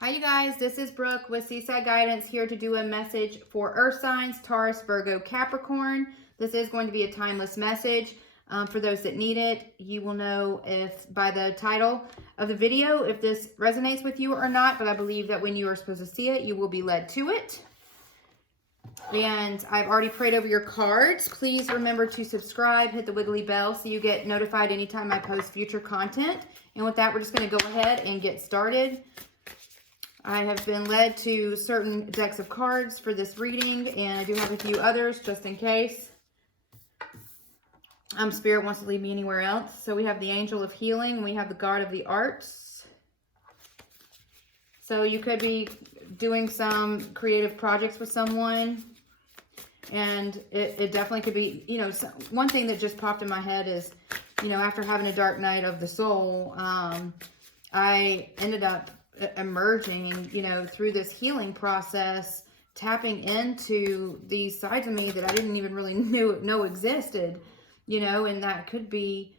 Hi you guys, this is Brooke with Seaside Guidance here to do a message for Earth signs, Taurus, Virgo, Capricorn. This is going to be a timeless message for those that need it. You will know if by the title of the video if this resonates with you or not, but I believe that when you are supposed to see it, you will be led to it. And I've already prayed over your cards. Please remember to subscribe, hit the wiggly bell so you get notified anytime I post future content. And with that, we're just going to go ahead and get started. I have been led to certain decks of cards for this reading, and I do have a few others just in case Spirit wants to lead me anywhere else. So we have the Angel of Healing, we have the God of the Arts. So you could be doing some creative projects with someone, and it definitely could be, you know, one thing that just popped in my head is, you know, after having a dark night of the soul, I ended up emerging, you know, through this healing process, tapping into these sides of me that I didn't even really know existed, you know, and that could be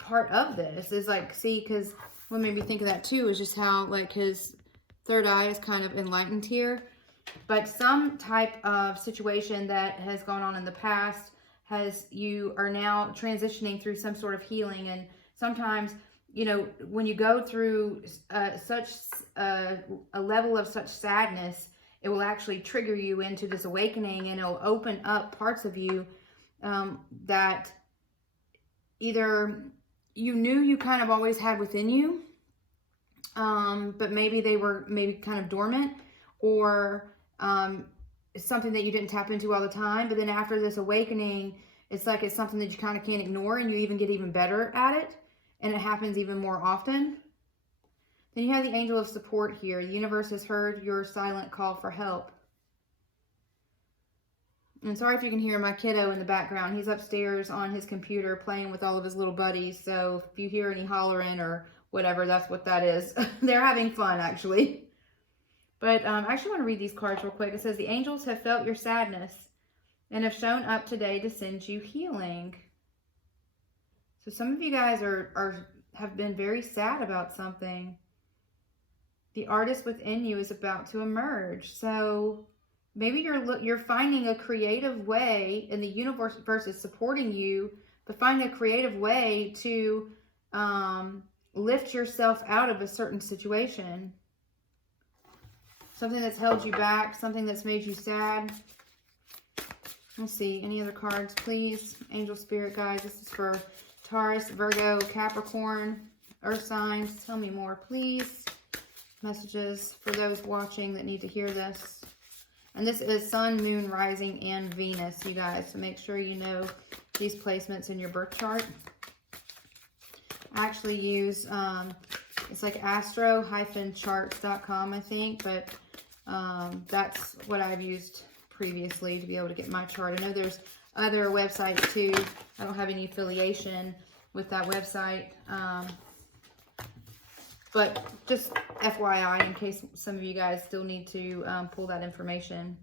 part of this. Is like, see, because what made me think of that too is just how like his third eye is kind of enlightened here, but some type of situation that has gone on in the past you are now transitioning through some sort of healing. And sometimes, you know, when you go through such a level of such sadness, it will actually trigger you into this awakening, and it'll open up parts of you that either you knew you kind of always had within you, but maybe they were kind of dormant, or something that you didn't tap into all the time. But then after this awakening, it's like it's something that you kind of can't ignore, and you even get even better at it. And it happens even more often. Then you have the Angel of Support here. The universe has heard your silent call for help. And sorry if you can hear my kiddo in the background. He's upstairs on his computer playing with all of his little buddies. So if you hear any hollering or whatever, that's what that is. They're having fun, actually. But I actually want to read these cards real quick. It says, the angels have felt your sadness and have shown up today to send you healing. So some of you guys have been very sad about something. The artist within you is about to emerge. So maybe you're finding a creative way, and the universe is supporting you, but find a creative way to lift yourself out of a certain situation. Something that's held you back, something that's made you sad. Let's see, any other cards, please? Angel Spirit guides, this is for Taurus, Virgo, Capricorn, Earth signs. Tell me more, please. Messages for those watching that need to hear this. And this is Sun, Moon, Rising, and Venus, you guys. So make sure you know these placements in your birth chart. I actually use, it's like astro-charts.com, I think. But that's what I've used previously to be able to get my chart. I know there's other websites too. I don't have any affiliation with that website, but just FYI, in case some of you guys still need to pull that information.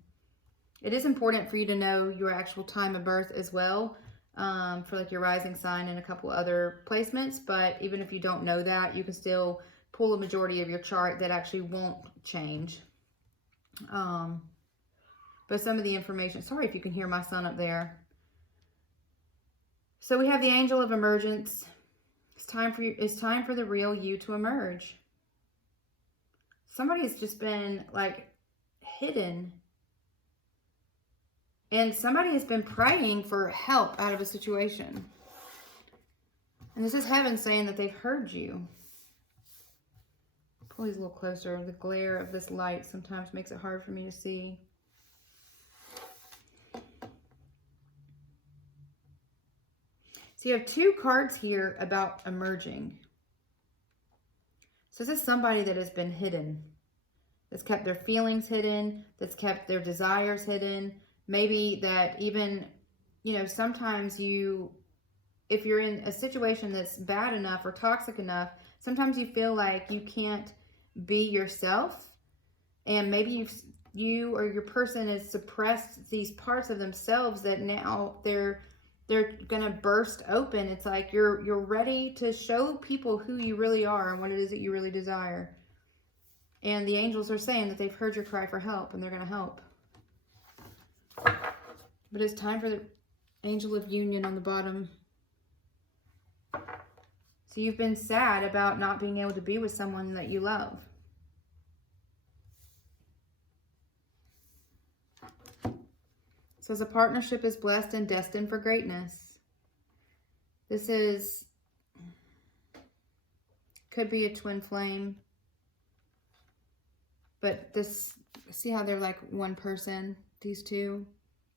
It is important for you to know your actual time of birth as well, for like your rising sign and a couple other placements. But even if you don't know that, you can still pull a majority of your chart that actually won't change. But some of the information, sorry if you can hear my son up there. So we have the Angel of Emergence. It's time for the real you to emerge. Somebody's just been like hidden. And somebody has been praying for help out of a situation. And this is heaven saying that they've heard you. Pull these a little closer. The glare of this light sometimes makes it hard for me to see. So you have two cards here about emerging. So this is somebody that has been hidden, that's kept their feelings hidden, that's kept their desires hidden. Maybe that even, you know, sometimes if you're in a situation that's bad enough or toxic enough, sometimes you feel like you can't be yourself. And maybe you or your person has suppressed these parts of themselves that now they're they're going to burst open. It's like you're ready to show people who you really are and what it is that you really desire. And the angels are saying that they've heard your cry for help and they're going to help. But it's time for the angel of union on the bottom. So you've been sad about not being able to be with someone that you love. So as a partnership is blessed and destined for greatness. This could be a twin flame. But this, see how they're like one person, these two?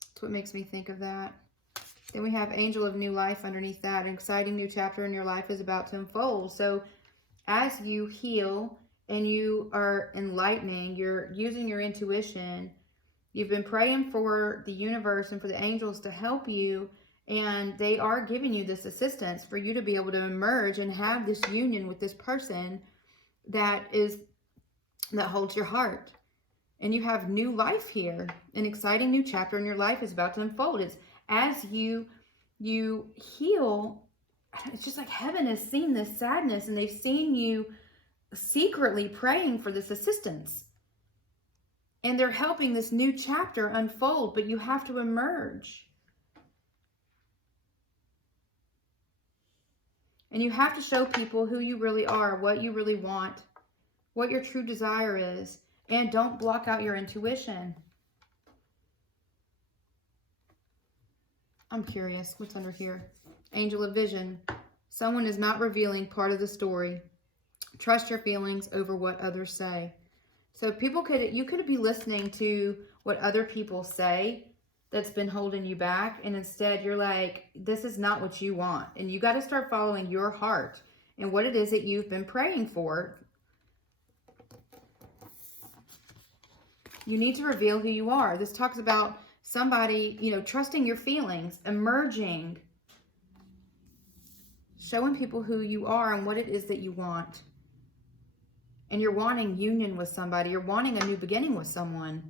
That's what makes me think of that. Then we have angel of new life underneath that. An exciting new chapter in your life is about to unfold. So as you heal and you are enlightening, you're using your intuition, you've been praying for the universe and for the angels to help you, and they are giving you this assistance for you to be able to emerge and have this union with this person that holds your heart. And you have new life here. An exciting new chapter in your life is about to unfold. It's as you heal, it's just like heaven has seen this sadness and they've seen you secretly praying for this assistance. And they're helping this new chapter unfold, but you have to emerge. And you have to show people who you really are, what you really want, what your true desire is, and don't block out your intuition. I'm curious, what's under here? Angel of vision. Someone is not revealing part of the story. Trust your feelings over what others say. So you could be listening to what other people say that's been holding you back, and instead you're like, this is not what you want. And you got to start following your heart and what it is that you've been praying for. You need to reveal who you are. This talks about somebody, trusting your feelings, emerging, showing people who you are and what it is that you want. And you're wanting union with somebody. You're wanting a new beginning with someone.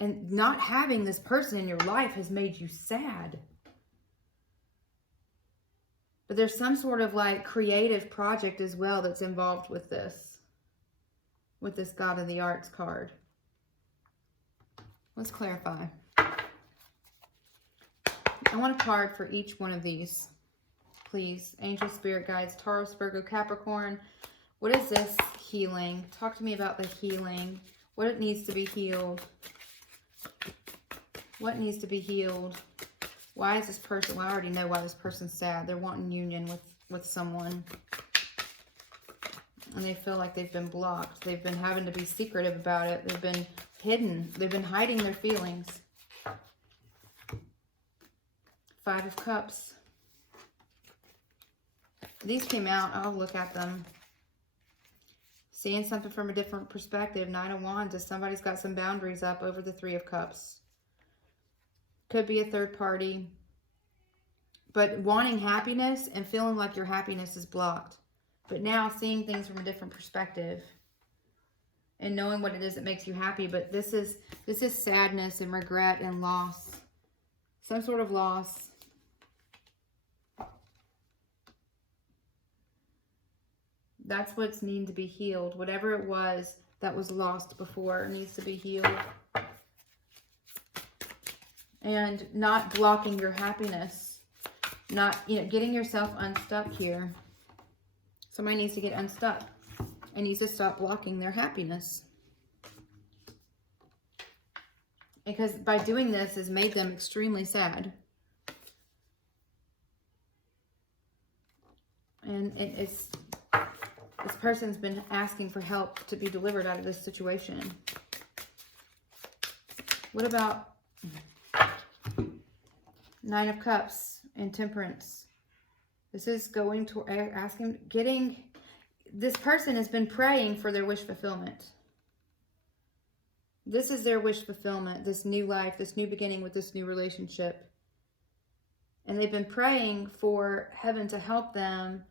And not having this person in your life has made you sad. But there's some sort of like creative project as well that's involved with this God of the Arts card. Let's clarify. I want a card for each one of these, please. Angel, spirit guides, Taurus, Virgo, Capricorn. What is this healing? Talk to me about the healing. What it needs to be healed. What needs to be healed? Why is this person, well, I already know why this person's sad. They're wanting union with someone. And they feel like they've been blocked. They've been having to be secretive about it. They've been hidden. They've been hiding their feelings. 5 of Cups. These came out. I'll look at them. Seeing something from a different perspective. 9 of Wands is somebody's got some boundaries up over the 3 of Cups. Could be a third party. But wanting happiness and feeling like your happiness is blocked. But now seeing things from a different perspective. And knowing what it is that makes you happy. But this is sadness and regret and loss. Some sort of loss. That's what's needing to be healed. Whatever it was that was lost before needs to be healed. And not blocking your happiness. Not, getting yourself unstuck here. Somebody needs to get unstuck. And needs to stop blocking their happiness. Because by doing this has made them extremely sad. And this person's been asking for help to be delivered out of this situation. What about 9 of Cups and Temperance? This is going to this person has been praying for their wish fulfillment. This is their wish fulfillment, this new life, this new beginning with this new relationship. And they've been praying for heaven to help them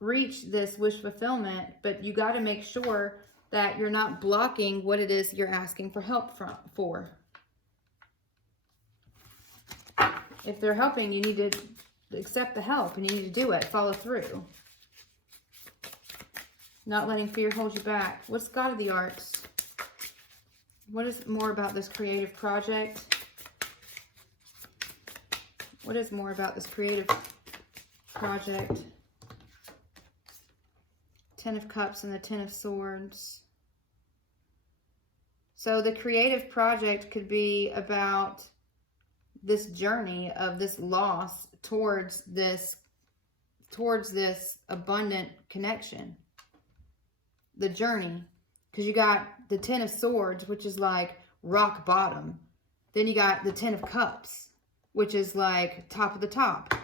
reach this wish fulfillment, but you got to make sure that you're not blocking what it is you're asking for help for. If they're helping, you need to accept the help and you need to do it. Follow through. Not letting fear hold you back. What's God of the Arts? What is more about this creative project? What is more about this creative project? Ten of Cups and the Ten of Swords. So the creative project could be about this journey of this loss towards this abundant connection. The journey. Because you got the Ten of Swords, which is like rock bottom. Then you got the Ten of Cups, which is like top of the top.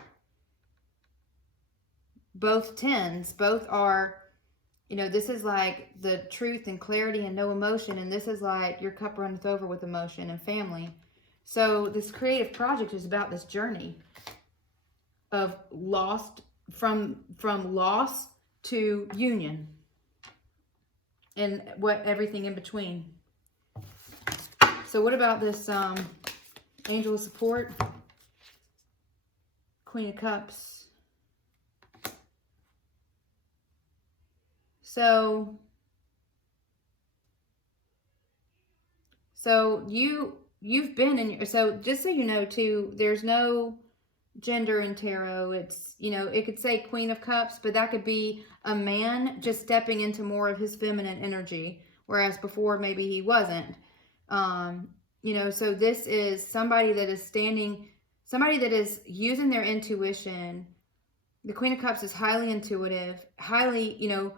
Both tens, both are, you know, this is like the truth and clarity and no emotion. And this is like your cup runneth over with emotion and family. So this creative project is about this journey of lost, from loss to union. And everything in between. So what about this angel of support? Queen of Cups. So you've been in your, so just so you know too, there's no gender in tarot. It's, you know, it could say Queen of Cups, but that could be a man just stepping into more of his feminine energy, whereas before maybe he wasn't. You know, so this is somebody that is somebody that is using their intuition. The Queen of Cups is highly intuitive, highly, you know,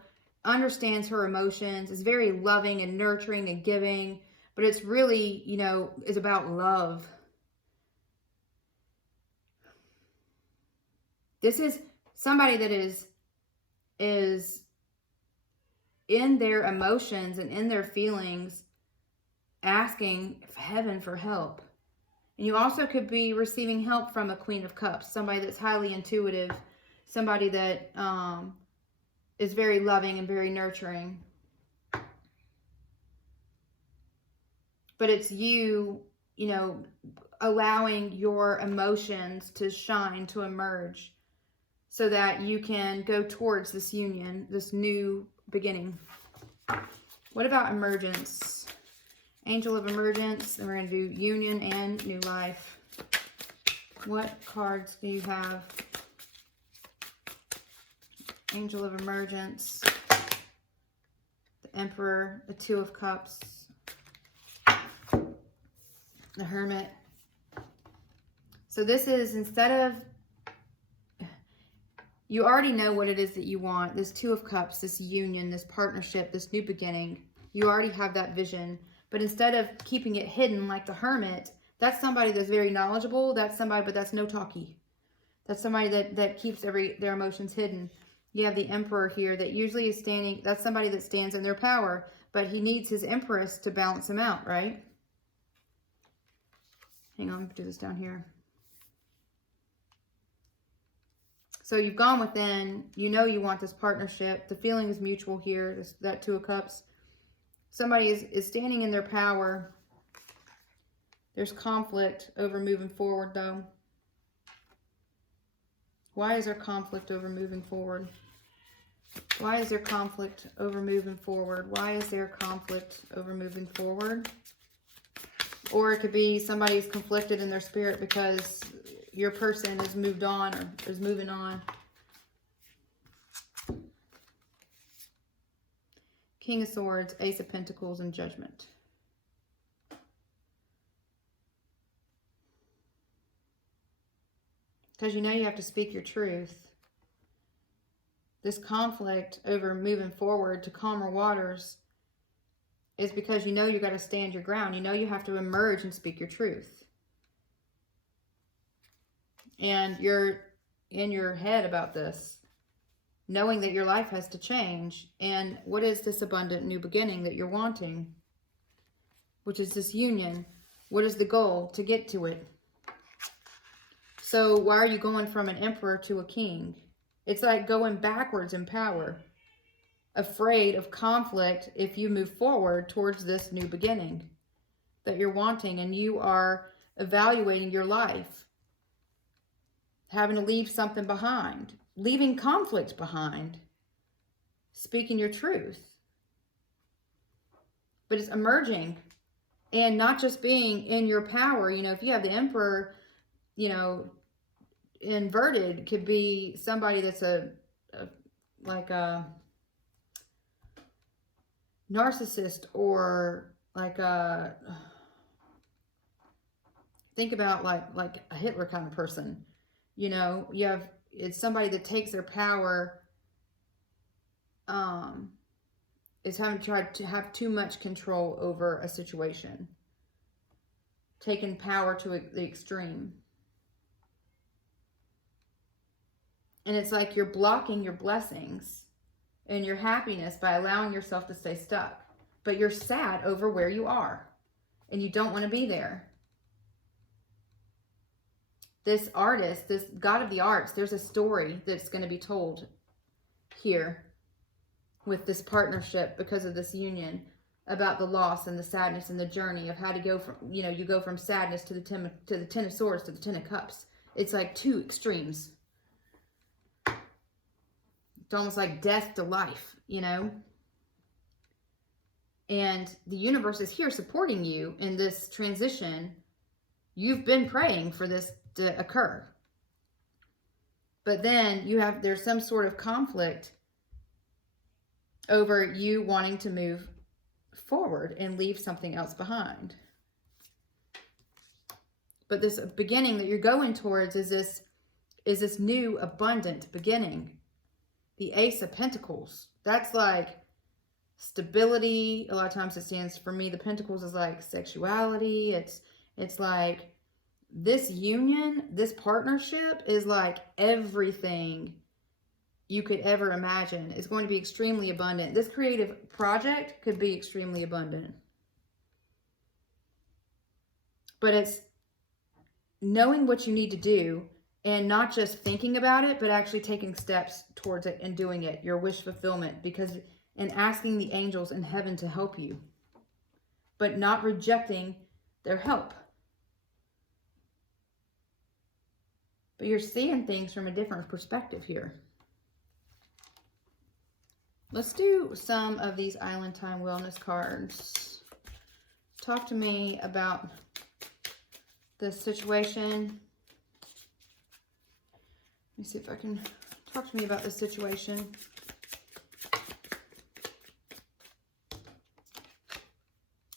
understands her emotions, is very loving and nurturing and giving, but it's really, you know, is about love. This is somebody that is in their emotions and in their feelings asking heaven for help. And you also could be receiving help from a Queen of Cups, somebody that's highly intuitive, somebody that is very loving and very nurturing. But it's you, you know, allowing your emotions to shine, to emerge, so that you can go towards this union, this new beginning. What about emergence? Angel of Emergence. Then we're going to do union and new life. What cards do you have? Angel of Emergence. The Emperor. The Two of Cups. The Hermit. So this is, instead of, you already know what it is that you want. This Two of Cups, this union, this partnership, this new beginning. You already have that vision. But instead of keeping it hidden like the Hermit, that's somebody that's very knowledgeable. That's somebody, but that's no talkie. That's somebody that keeps their emotions hidden. You have the Emperor here that usually is standing. That's somebody that stands in their power. But he needs his Empress to balance him out, right? Hang on, do this down here. So you've gone within, you know you want this partnership. The feeling is mutual here, that Two of Cups. Somebody is standing in their power. There's conflict over moving forward, though. Why is there conflict over moving forward? Why is there conflict over moving forward? Why is there conflict over moving forward? Or it could be somebody's conflicted in their spirit because your person has moved on or is moving on. King of Swords, Ace of Pentacles, and Judgment. Because you know you have to speak your truth. This conflict over moving forward to calmer waters is because you know you got to stand your ground. You know you have to emerge and speak your truth. And you're in your head about this, knowing that your life has to change. And what is this abundant new beginning that you're wanting? Which is this union. What is the goal to get to it? So why are you going from an emperor to a king? It's like going backwards in power. Afraid of conflict if you move forward towards this new beginning that you're wanting. And you are evaluating your life. having to leave something behind, leaving conflict behind, speaking your truth. But it's emerging and not just being in your power. You know, if you have the Emperor, you know, inverted, could be somebody that's like a narcissist, or like a, think about like a Hitler kind of person. You know, it's somebody that takes their power, is having tried to have too much control over a situation, taking power to the extreme. And it's like you're blocking your blessings and your happiness by allowing yourself to stay stuck. But you're sad over where you are, and you don't want to be there. This artist, this God of the arts, there's a story that's going to be told here with this partnership because of this union, about the loss and the sadness and the journey of how to go from, you know, you go from sadness to the Ten of Swords to the Ten of Cups. It's like two extremes. It's almost like death to life, you know? And the universe is here supporting you in this transition. You've been praying for this to occur. But then there's some sort of conflict over you wanting to move forward and leave something else behind. But this beginning that you're going towards is this new abundant beginning. The Ace of Pentacles. That's like stability. A lot of times it stands, for me, the Pentacles is like sexuality. It's like this union, this partnership is like everything you could ever imagine. Is going to be extremely abundant. This creative project could be extremely abundant. But it's knowing what you need to do, and not just thinking about it, but actually taking steps towards it and doing it. Your wish fulfillment, and asking the angels in heaven to help you, but not rejecting their help. But you're seeing things from a different perspective here. Let's do some of these Island Time Wellness cards. Talk to me about this situation. Let me see if I can talk to me about this situation.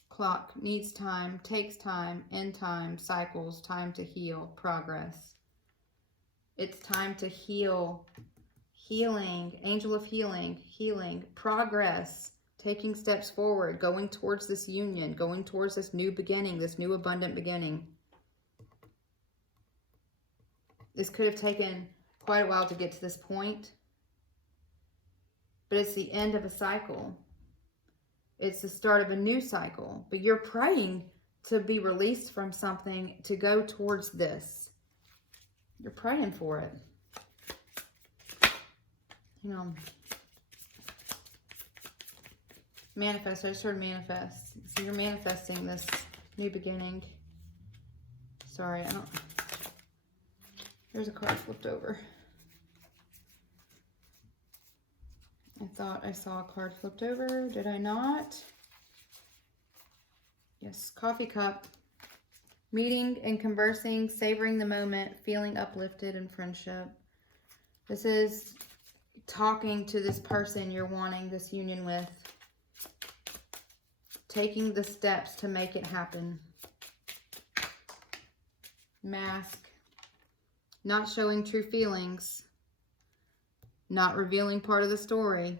Clock, needs time, takes time, end time, cycles, time to heal, progress. It's time to heal, healing, angel of healing, healing, progress, taking steps forward, going towards this union, going towards this new beginning, this new abundant beginning. This could have taken quite a while to get to this point, but it's the end of a cycle. It's the start of a new cycle, but you're praying to be released from something to go towards this. You're praying for it. You know, manifest. I just heard manifest. So you're manifesting this new beginning. Sorry, there's a card flipped over. I thought I saw a card flipped over. Did I not? Yes, coffee cup. Meeting and conversing, savoring the moment, feeling uplifted in friendship. This is talking to this person you're wanting this union with. Taking the steps to make it happen. Mask. Not showing true feelings. Not revealing part of the story.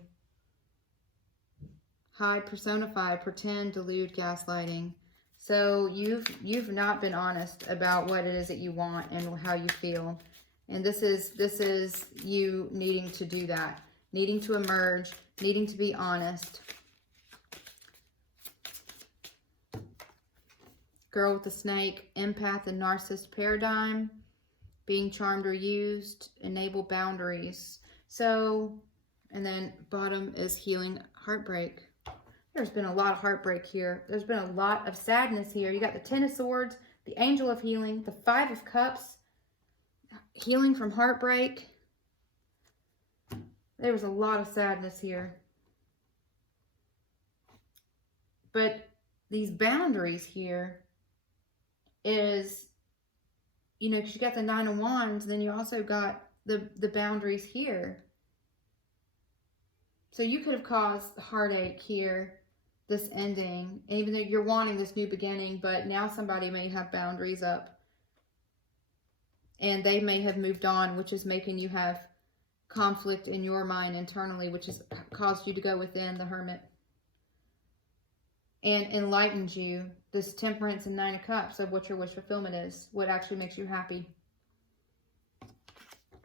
Hide, personify, pretend, delude, gaslighting. So you've not been honest about what it is that you want and how you feel. And this is you needing to do that. Needing to emerge, needing to be honest. Girl with the snake, empath and narcissist paradigm. Being charmed or used, enable boundaries. So, and then bottom is healing heartbreak. There's been a lot of heartbreak here. There's been a lot of sadness here. You got the Ten of Swords, the Angel of Healing, the Five of Cups. healing from heartbreak. There was a lot of sadness here. But these boundaries here is, you know, because you got the Nine of Wands, then you also got the boundaries here. So you could have caused heartache here, this ending, even though you're wanting this new beginning, but now somebody may have boundaries up and they may have moved on, which is making you have conflict in your mind internally, which has caused you to go within the Hermit. And enlightens you, this Temperance and Nine of Cups, of what your wish fulfillment is, what actually makes you happy.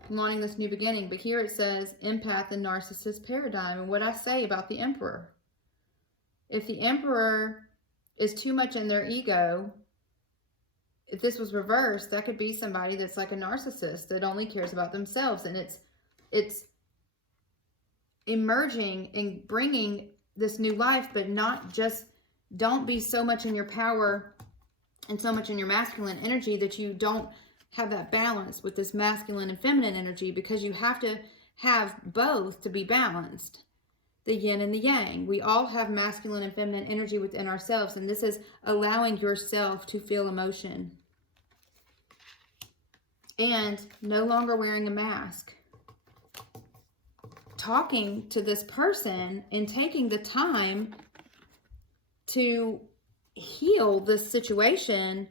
Wanting this new beginning. But here it says empath and narcissist paradigm. And what I say about the Emperor. If the Emperor is too much in their ego, if this was reversed, that could be somebody that's like a narcissist that only cares about themselves. And it's emerging and bringing this new life, but not just, don't be so much in your power and so much in your masculine energy that you don't have that balance with this masculine and feminine energy, because you have to have both to be balanced. The yin and the yang. We all have masculine and feminine energy within ourselves, and this is allowing yourself to feel emotion. And no longer wearing a mask. Talking to this person and taking the time to heal this situation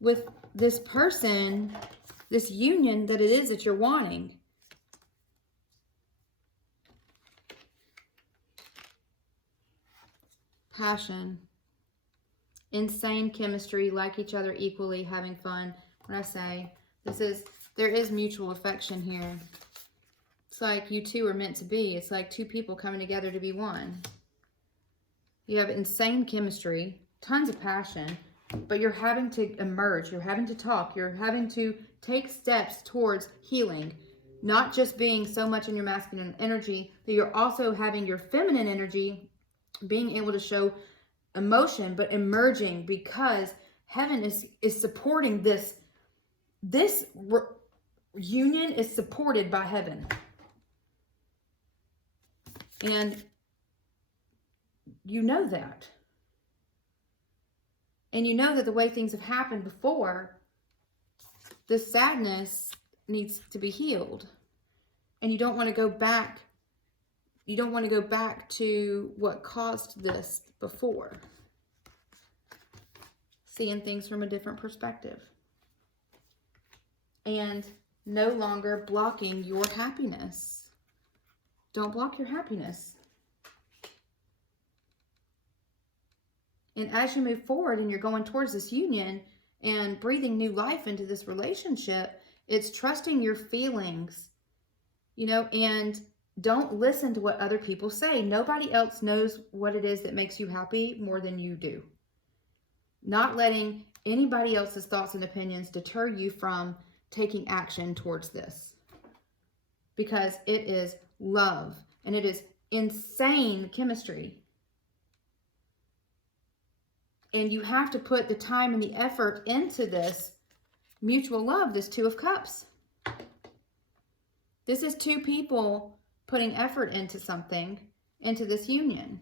with this person, this union that it is that you're wanting. Passion. Insane chemistry, like each other equally, having fun. When I say there is mutual affection here. It's like you two are meant to be. It's like two people coming together to be one. You have insane chemistry, tons of passion, but you're having to emerge. You're having to talk. You're having to take steps towards healing. Not just being so much in your masculine energy, that you're also having your feminine energy, being able to show emotion, but emerging, because heaven is supporting this. This union is supported by heaven. And you know that. And you know that the way things have happened before, this sadness needs to be healed. And you don't want to go back. You don't want to go back to what caused this before. Seeing things from a different perspective. And no longer blocking your happiness. Don't block your happiness. And as you move forward and you're going towards this union and breathing new life into this relationship, it's trusting your feelings, you know, and don't listen to what other people say. Nobody else knows what it is that makes you happy more than you do. Not letting anybody else's thoughts and opinions deter you from taking action towards this. Because it is love and it is insane chemistry. And you have to put the time and the effort into this mutual love, this Two of Cups. This is two people putting effort into something, into this union.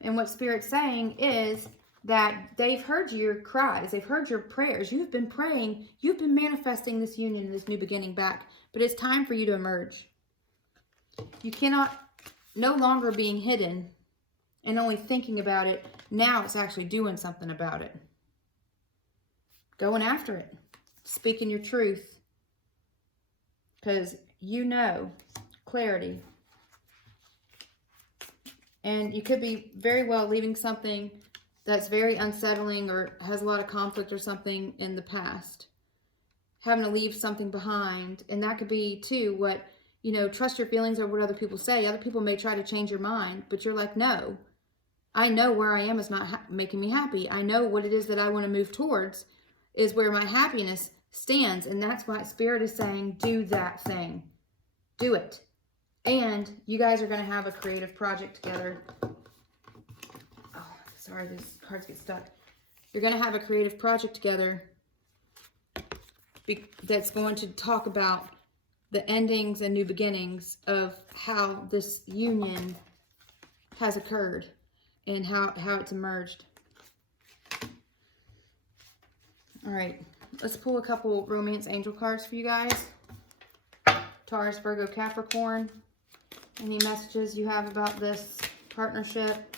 And what Spirit's saying is that they've heard your cries, they've heard your prayers. You've been praying, you've been manifesting this union, this new beginning back. But it's time for you to emerge. You cannot, no longer being hidden and only thinking about it. Now it's actually doing something about it. Going after it. Speaking your truth. Because you know, clarity. And you could be very well leaving something that's very unsettling or has a lot of conflict or something in the past. Having to leave something behind. And that could be too what, you know, trust your feelings or what other people say. Other people may try to change your mind, but you're like, no. I know where I am is not making me happy. I know what it is that I want to move towards is where my happiness stands. And that's why Spirit is saying, do that thing. Do it. And you guys are going to have a creative project together. Oh, sorry, these cards get stuck. You're going to have a creative project together that's going to talk about the endings and new beginnings of how this union has occurred and how it's emerged. All right, let's pull a couple romance angel cards for you guys. Taurus, Virgo, Capricorn. Any messages you have about this partnership?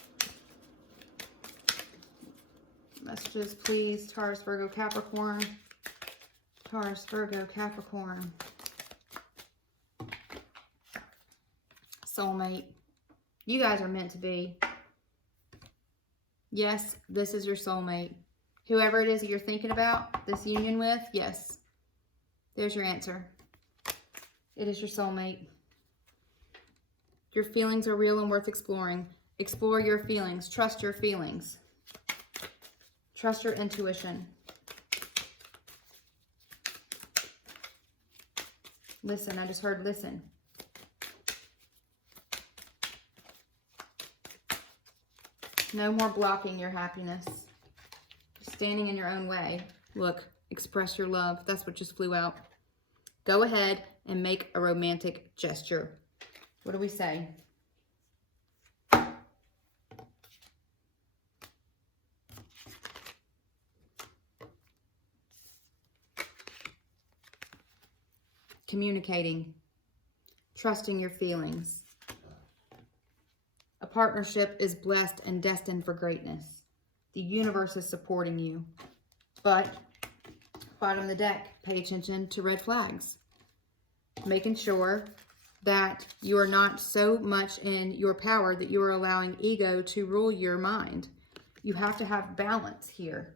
Messages, please. Taurus, Virgo, Capricorn. Taurus, Virgo, Capricorn. Soulmate. You guys are meant to be. Yes, this is your soulmate. Whoever it is that you're thinking about this union with, yes. There's your answer. It is your soulmate. Your feelings are real and worth exploring. Explore your feelings. Trust your feelings. Trust your intuition. Listen, I just heard listen. No more blocking your happiness. Standing in your own way. Look, express your love. That's what just flew out. Go ahead and make a romantic gesture. What do we say? Communicating. Trusting your feelings. A partnership is blessed and destined for greatness. The universe is supporting you. But, bottom of the deck, pay attention to red flags. Making sure that you are not so much in your power that you are allowing ego to rule your mind. You have to have balance here.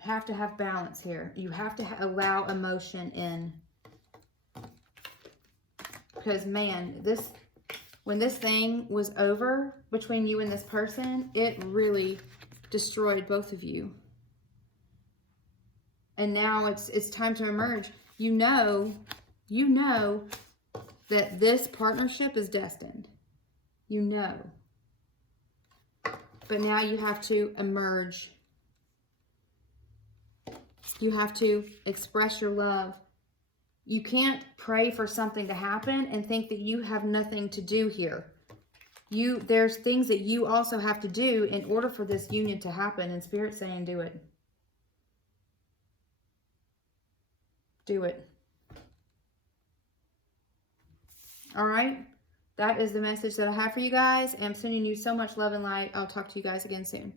Have to have balance here. You have to allow emotion in. Because, man, when this thing was over between you and this person, it really destroyed both of you. And now it's time to emerge. You know that this partnership is destined. You know. But now you have to emerge. You have to express your love. You can't pray for something to happen and think that you have nothing to do here. There's things that you also have to do in order for this union to happen, and Spirit's saying do it. Do it. All right? That is the message that I have for you guys. I'm sending you so much love and light. I'll talk to you guys again soon.